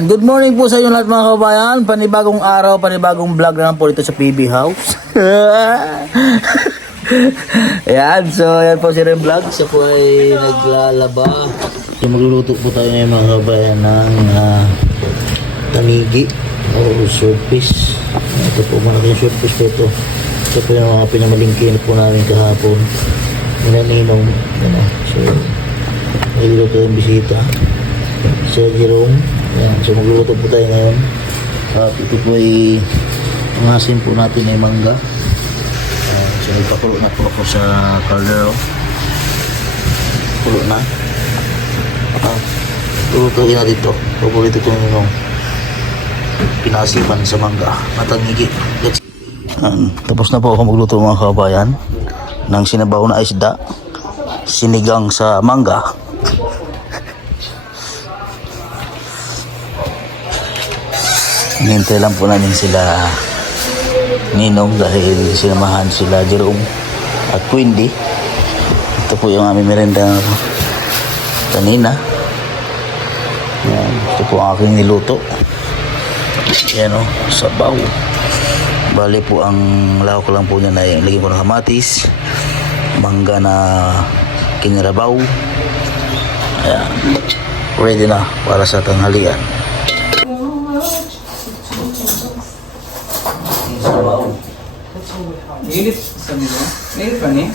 And good morning po sa inyo lahat mga kabayan. Panibagong araw, panibagong vlog naman po dito sa PB House. Ayan, so ayan po si Ren Vlog. Siya po ay naglalaba. So magluluto po tayo ngayon mga kabayan ng tanigi o short fish. Ito po malaki yung short fish po ito. Ito po yung mga pinamalingkin po namin kahapon. Minaninong. So magluluto yung bisita. Sa Jerome. Ayan, so magluluto po tayo ngayon. At ito po ay ang asin po natin ay mangga. So nagpakulo na po ako sa caldero. Kulo na. Lulutuin na dito. Paborito ko yung pinasipan sa mangga. Matangigi. Tapos na po ako magluto mga kabayan ng sinabaw na isda. Sinigang sa mangga. Hintay lang po namin sila Ninong dahil sinamahan sila Jerome at Quindy. Ito po yung aming merenda kanina. Yan. Ito po ang aking niluto. Yan o, sabaw. Bali po ang lahok lang po niya na ilagay ko ng kamatis, mangga na kinirabaw. Ayan. Ready na para sa tanghalian. Init sa nila? Init pa niya?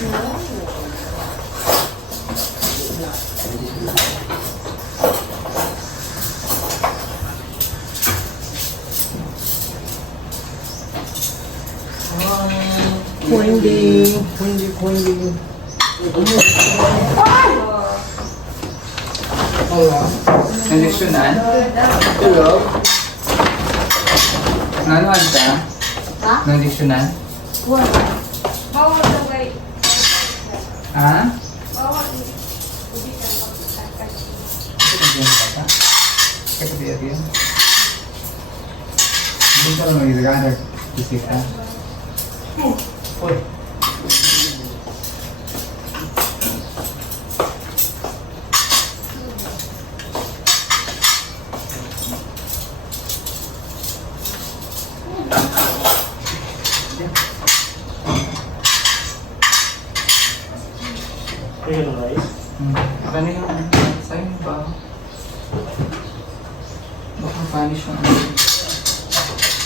Poinding. Nandisyonan? Hello? Nanuhan ka? Ha? Nandisyonan? Wala. Bawal na kayo. Ha? Bawal. Hindi ka lang mag-isagana. Bisita. Uy. Kanina sa'yo ba? Baka punish yung ano.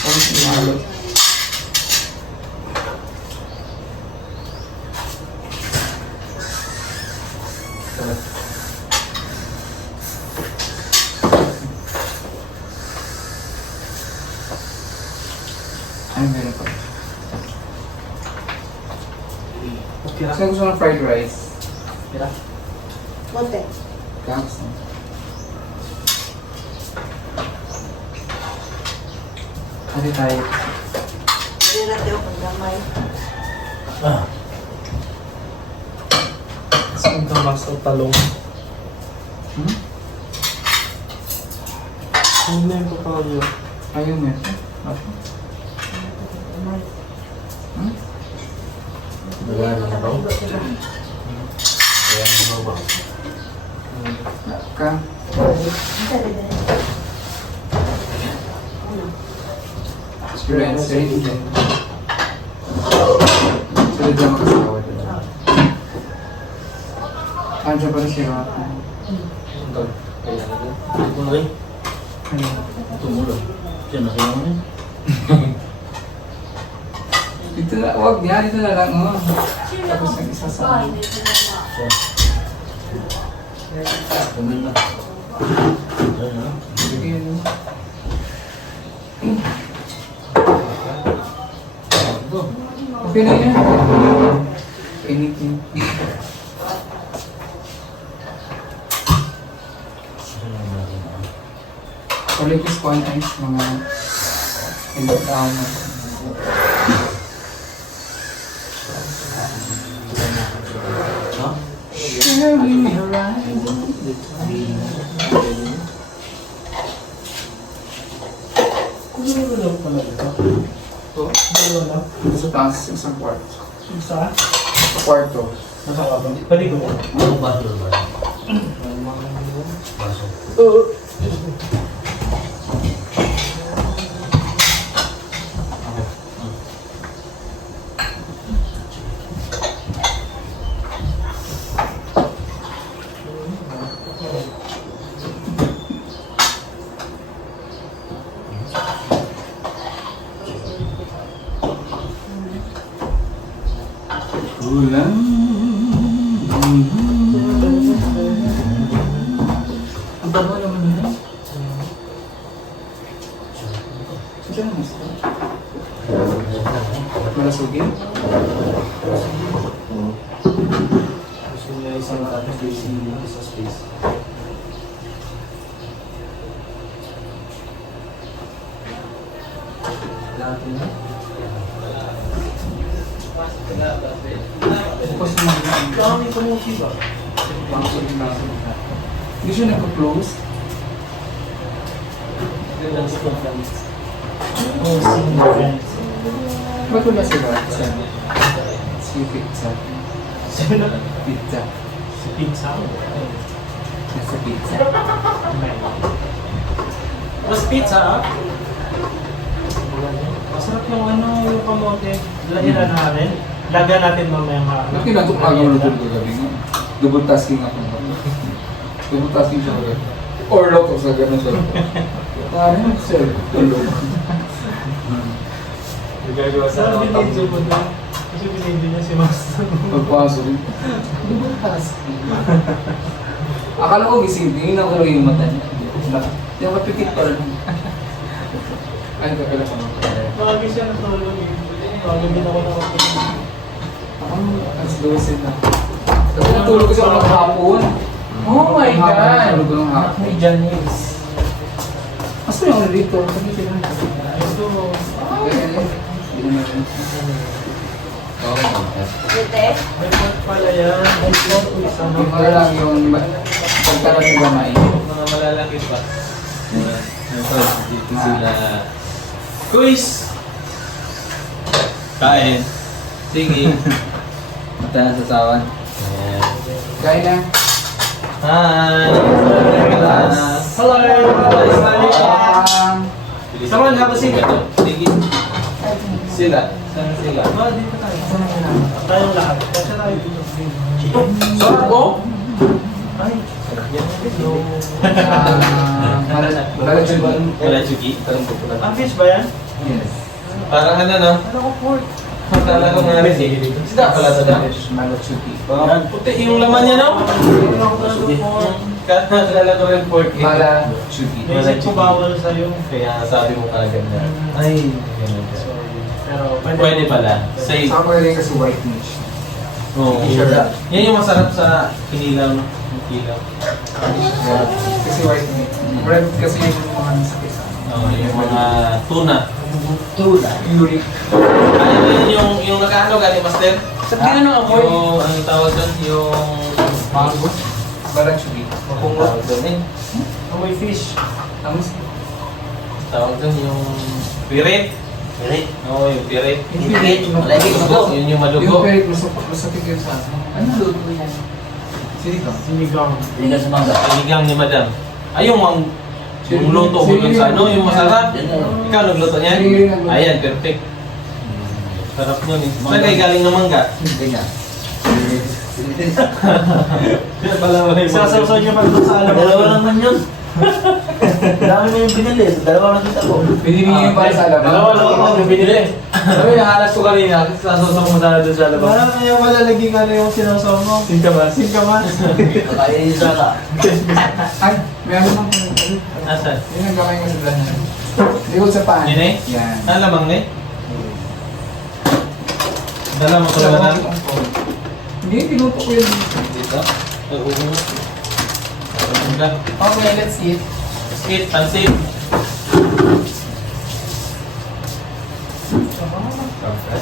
Punish yung malo. Ano meron pa? Saan gusto ng fried rice? Kira? Konti. Kakas na. Ano tayo? Hindi natin ako pagdamay. Saan ka mas ang talong? Hmm? Ano na yung papalyo? Ayun eh. Ako. Hmm? Ka? Experience rin din. Sila din makasawa din. Andiyan pa rin si Rafa. Ito na rin. Ano? Tumulo. Diyan na kayo rin. Dito na, wag niya. Dito na lang. Oh. Tapos ang isa sa amin. Kumin na. Diyan na. Sige yun. Okay na yan. Anything. Ulit is contains mga down. Ano lang pala ito? Ito, Dalawa lang? sa taas, isang kwarto. Isa? Sa kwarto. Nakakabang. Paligo. Ano ba ito ba? Baso. Oo. Ulan. Ang baba naman na. Ito naman sila. Malasugin? Gusto niya isang space sa space. Lahat na. Bukas naman na. Kami kumusi ba? Hindi siya nagpa-close. Ba't wala sila? Si pizza. Sino? Pizza. Si Pizza. Nasa pizza. Mas pizza ah? Masarap yung yung kamote. Lahiran natin. Lagyan natin mamaya mga. Bakit natukagan mo doon kagabi nga? Double tasking ako. Double tasking siya kagabi. Or lock sa gano'n siya. Parang sir, tulog. Nagagawa sa video po doon. Kasi binindi niya si Master. Pagpasok. Double tasking. Akala ko gising, tingin ako lang yung mata niya. Hindi ako pikit pa rin. Ay, kakala ko naman. Bakit siya natulog eh. Bakit din ako nakapagod. As 12 na. Kasi natulog ko siya maghapon. Oh my God! Natulog ko ng hapon. May Janice. Mas may ako dito. Sabi sila. Ito. Hindi naman yun. Dite? May pot pala yan. May pot. Isang Yung wala lang yung pagkarat ng gamay. Mga malalaki pa. Dito sila. Quiz! Kain. Sige. Mata na sa sawan. Kaya na. Hi! Hello! Someone have a seat. Sige. Sila. Saan sila? Ah, dito tayo. Tayong lahat. Kasi tayo dito. Sarap ko? Ay. Malachugan. Wala chugi. Ah, fish ba yan? Yes. Parang ano no? Ano ko pork? Kala ko nga rin eh. Isda pala sa dami. Malachugi. Puti yung laman niya no? Kala ko rin pork eh. Malachugi. Naisip ko bawal sa'yo. Kaya sabi mo kagad na. Ay, ganun ka. Sorry. Pero Pwede pala. Safe. Saka pwede kasi white meat. Oo. Yan yung masarap sa kinilaw. Yung kilaw. Kasi white meat. Red kasi yung mga nasa kisa. Oo, yung mga tuna. Yuri. Ano yung nakaano galing master? Sabihan nung ako Yung, anong tawag doon? Yung... mango. Malachugi. Anong tawag doon eh? amoy fish. Ang Tawag doon yung... Pirit. Pirit. Oo, yung pirit. Pirit. Malagay mo to. Yun yung yung madugo. perit masakit yun sa akin. Ano luto yan? Sinigang. Sinigang. Tingnan sa mangga. Sinigang ni madam. Ay, yung luto ko dun sa ano, yung masarap. Ikaw nagluto niyan? Sige, nagluto. Ayan, perfect. Sarap nun eh. Saan kayo galing ng mangga? Ganyan. Sasawsaw niyo pa ito sa alam. Dalawa naman yun. Dami na yung binili. Dalawa nakita ko. Pinili yung para sa alam. Dalawa lang ako binili. Sabi, nahalas ko kanina. Kasi sasawsaw mo sana doon sa labas. Parang yung malalaging ano yung sinasaw mo. Singkamas. Singkamas. Kakaisa ka. Ay, may ano bang Asan? yun ang gawin ko sa blanan. Likod sa paan. Yun eh? Yan. Nalamang eh? Dala mo sa laban. Hindi, pinuto ko yun. Dito? Oo. Mangga. Okay, let's eat. Skit, pansit.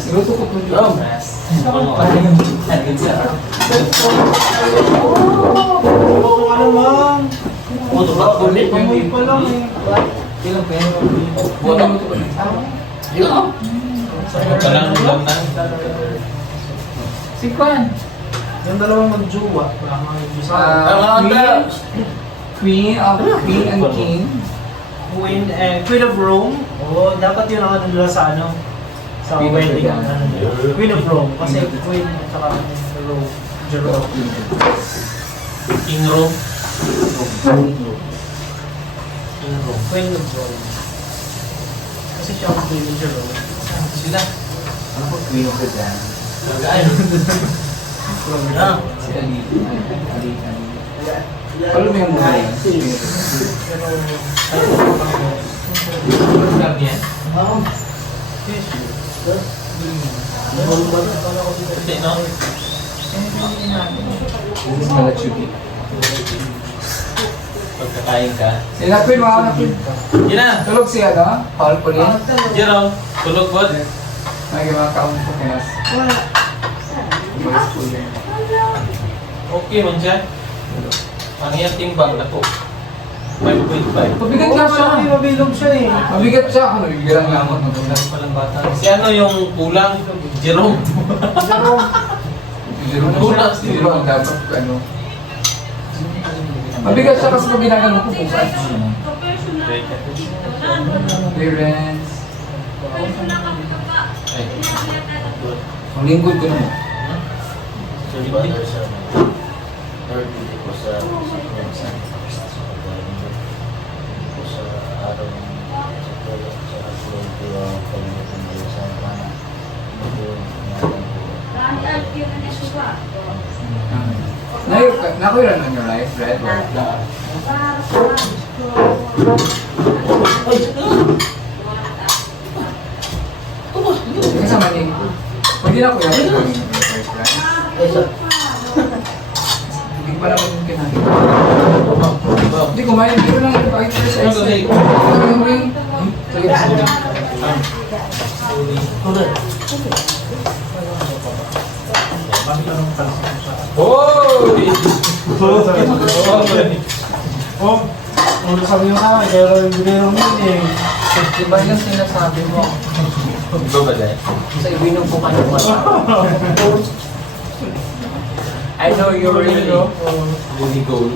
Luto ko po Rom. Ito ka naman. Puto ba? Kulit. Amoy pa lang eh. Ilang pera? Buto. Yun. Parang ulam na. Si Kwan. Yung dalawang magjuwa. Queen and King. Queen of Rome. Oo, dapat yun ang ano nila sa ano. Sa Queen of wedding. Rome. Queen of Rome. Kasi Queen at saka Rome. Jerome. King Rome. Queen of Rome. Kasi siya ang Queen of Jerome. Sila. Ano po? Queen of the Dance. Na. Si Ali. Ali. Alam mo yung mga yan? Malachugi. Pagkakain ka. Sinapin mo ako na pin. Yun na! Tulog siya, no? Paul ko rin. Jero, tulog bot. May mga kaon ko kaya. Wala. Umalis po yun. Okay man siya. Ang iyang timbang na po. 5.5. Mabigat nga siya. Mabilog siya eh. Mabigat siya. Ano, bibilang lamang. Palang bata. Si ano yung kulang? Jerome. Kulang. Jerome, dapat ano. Mabigat siya kasi pag ginagano ko bukas. Clearance. Ay. Ang lingkod ko naman. Nakuha na your life, right? Kasi sama niya. Hindi na kuya. Hindi ko pa naman yung kinahin. Hindi kumain. Hindi ko lang ipakita sa isa. Yung ring. Sige, sige. Hoy! Oh, ano sabi mo na, pero yung binero mo yun eh. Diba yung sinasabi mo? Iba ba dahil? Sa ibinom ko ka ng mata. I know you really know. Really goal.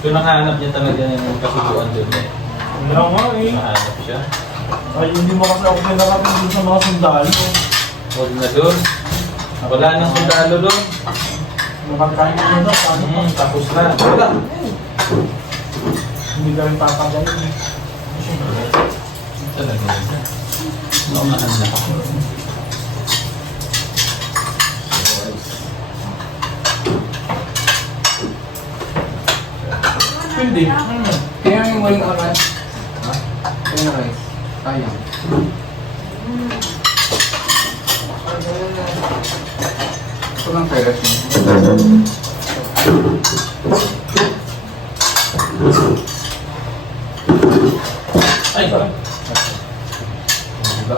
Kung nakahanap niya talaga ng kasubuan doon eh. Wala nga eh. Nakahanap siya. Ay, hindi mo kasi ako pinarating dun sa mga sundalo. Huwag na doon. Wala nang sundalo doon. Makakain mo na, paano pa? Tapos na. Wala. Hindi ka rin papagaling eh. Talaga. Naunahan na. Hindi. Kaya yung walang oras. Kaya na guys. Sayang. Ito lang kailas mo. Ay! Diba?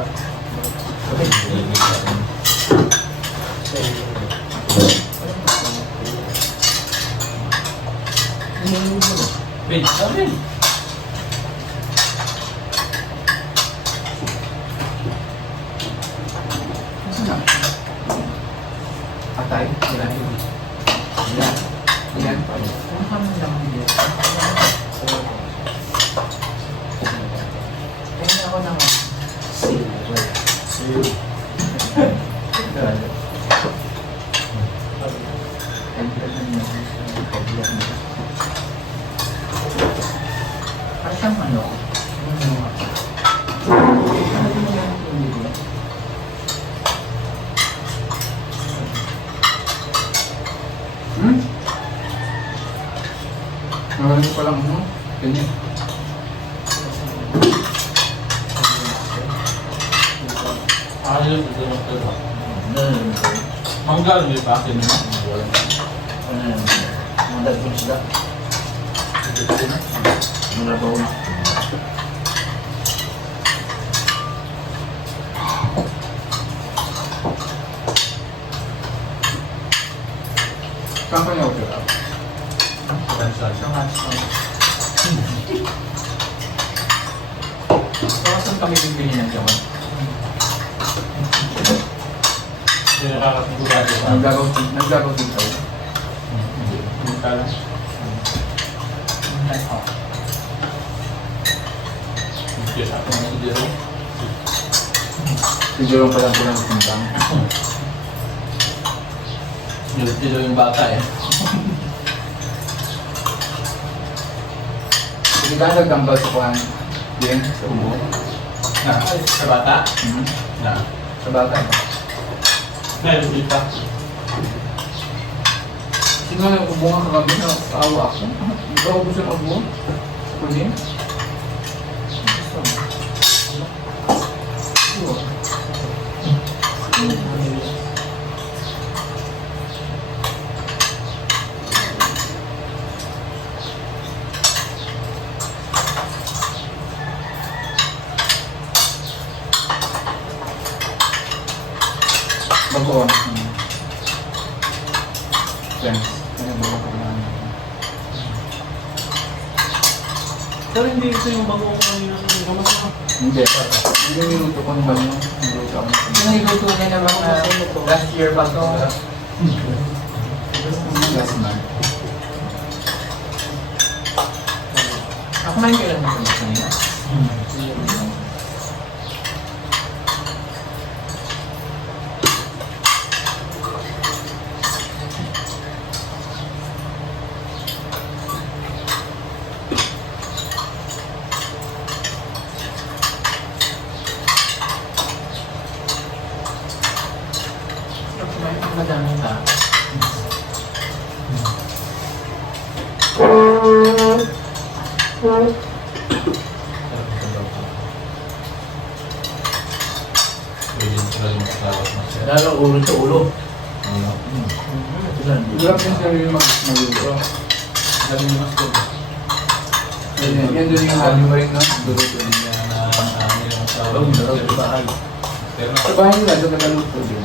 Wait, sabi. Saan na? Atay? Ilan? Ilan? Ilan pa? Ano kami lang hindi? Kaya ako naman. Asam ano? Ngayon ko lang mo. Ganyan. Ayaw ko doon ito. Manggal, may bakit naman. Mandag ko sila. Mulabaw na. Saan ka niya opera? Saan kami bibili ng jaman? Hindi nakakasigurado ka. Naglagaw dito. Magkala. Yes, ako na si Jerome. Si Jerome pa lang ko lang timbang. Dito yung bata eh. Hindi ka nagdambal sa kuhan. Yan, sa ubo. Na. Sa bata? Na. Sa bata. Ngayon, ulit pa. Sino na yung bunga kagabi na awa ako? Ikaw ko siya magbuha? Kunin? Bagoon. Friends. Kaya bago ko na. Pero hindi ito yung bago ko kanina. Kamusta ka? Hindi. Hindi yung niluto ko ng banyo. Niluto ako. Niluto niya naman last year pa to. Last month. Ako man kailan mo ito kanina. Madami na. Pwede mo talaga makatawag na siya. Lalo ulo sa ulo. Hirap din sa'yo yung magluto. Sabi niyo mas good. Yan doon yung hobby mo rin, no? Luluto din niya na yung asawa. Pero Sa bahay nila, doon nagaluto din.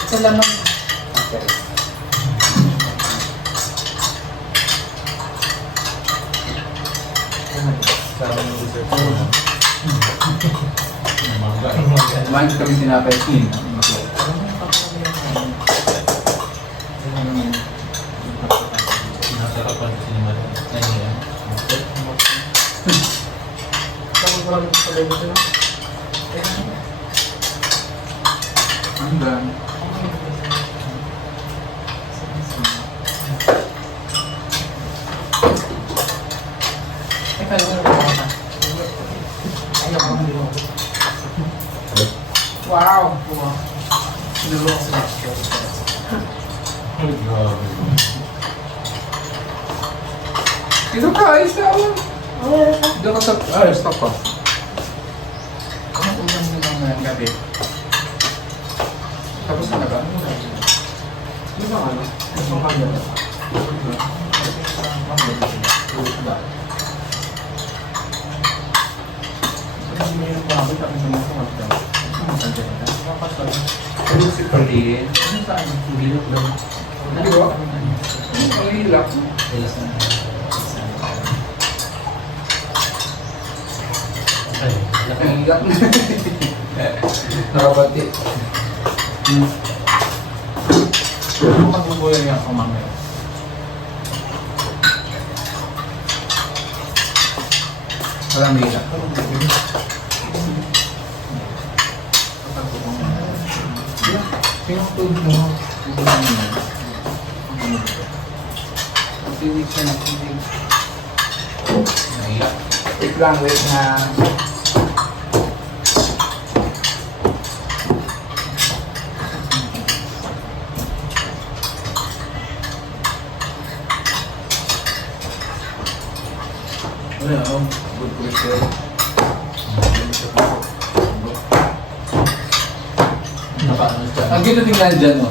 Ito lamang. sabi ng research ko na mangga. Kumain kami tinapay. Nasarapan kasi naman. Nangyayang. Hanggang. Wow! Ay, grabe. Ito ka, ayos na ako. Doon ka sa... stop ka. Ano ulam nyo ng gabi? Tapos na ba? Di ba ano? Gusto mo kami? Ano si Pauline? Ano saan? Bilog lang. Di ba? Ang hilak. Ay, Ang hilak. Nakabati. Ano magugulo niya ako mamaya? Walang hilak. Pinutod mo. Tinig siya na tinig. naiyak. Wait lang, wait na. Wala ako. Good cholesterol. Napaano siya? Ang gito tingnan dyan, no?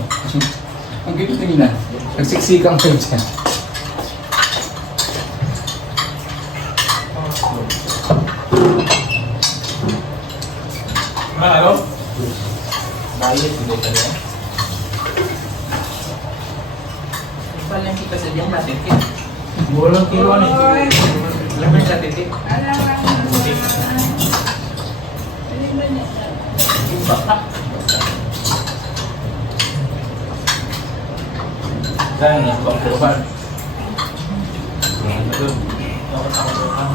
Ang gito tingnan. Nagsiksikan kayo dyan. Ano? Diet, hindi ka rin. Palang kita sa diyan natin. Walang kilo ano eh. Laban sa titik. Dahil na sa pangkuhan. Dapat ako doon.